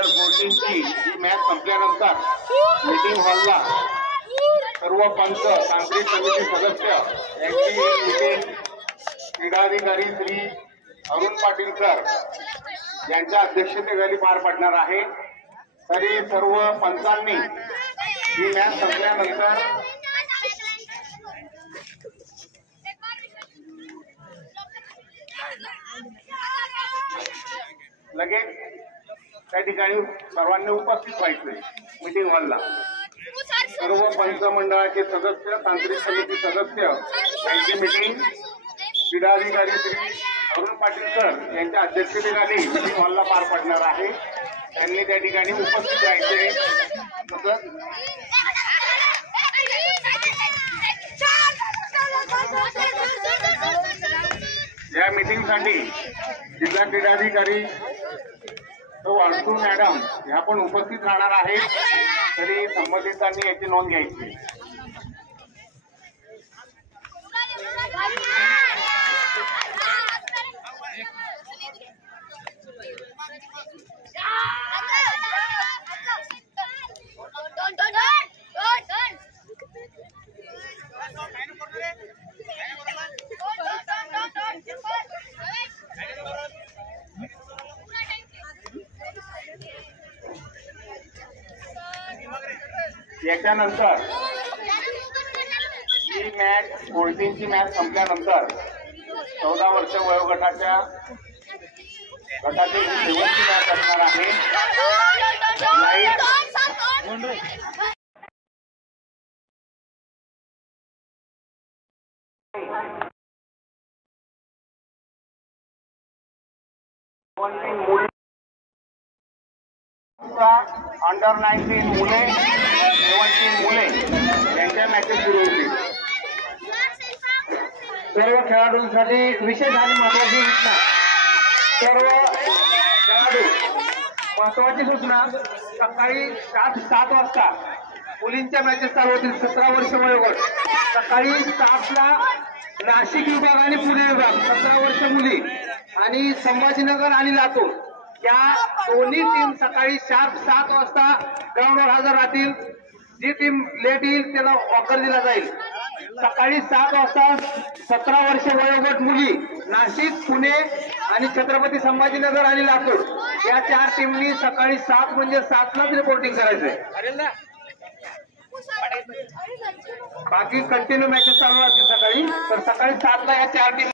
Under 14 ची ही match संपल्यानंतर meeting हॉलला सर्व पंच तांत्रिक समिती सदस्य यांची मीटिंग क्रीडाधिकारी श्री अरुण पाटील सर यांच्या अध्यक्षतेखाली पार पडणार आहे। तरी सर्व पंचांनी ही मॅच संपल्यानंतर लगेच त्या ठिकाणी सर्वांनी उपस्थित व्हायचे मीटिंग हॉलला। सर्व पंच मंडळाचे सदस्य तांत्रिक समिती सदस्य यांची मीटिंग क्रीडाधिकारी श्री अरुण पाटील सर यांच्या अध्यक्षतेखाली मीटिंग हॉलला पार पडणार आहे। त्यांनी त्या ठिकाणी उपस्थित राहायचे। या मीटिंगसाठी जिल्हा क्रीडाधिकारी वाळसू मॅडम ह्या पण उपस्थित राहणार आहेत। तरी संबंधितांनी याची नोंद घ्यायची। याच्यानंतर ही मॅच 14 ची मॅच संपल्यानंतर 14 वर्ष वयोगटाच्या गटातील शेवटची मॅच असणार आहे। अंडर 19 मुले 17 मुले यांच्या मॅचेस सुरू होतील। सर्व खेळाडूंसाठी विशेष आणि महत्वाची सूचना। सर्व खेळाडू महत्वाची सूचना सकाळी 7 वाजता मुलींच्या मॅचेस चालू होतील। 17 वर्ष वयोगट सकाळी 7 ला नाशिक विभाग आणि पुणे विभाग 17 वर्ष मुली आणि संभाजीनगर आणि लातूर या दोन्ही टीम सकाळी शार्प 7 वाजता ग्राउंडवर हजर राहतील। जी टीम लेट येईल त्याला ऑफर दिला जाईल। सकाळी 7 वाजता 17 वर्ष वयोगट मुली नाशिक पुणे आणि छत्रपती संभाजीनगर आणि लातूर या 4 टीमनी सकाळी 7 म्हणजे 7 लाच रिपोर्टिंग करायचंय। बाकी कंटिन्यू मॅचेस चालू राहतील सकाळी। तर सकाळी 7 ला या 4 टीम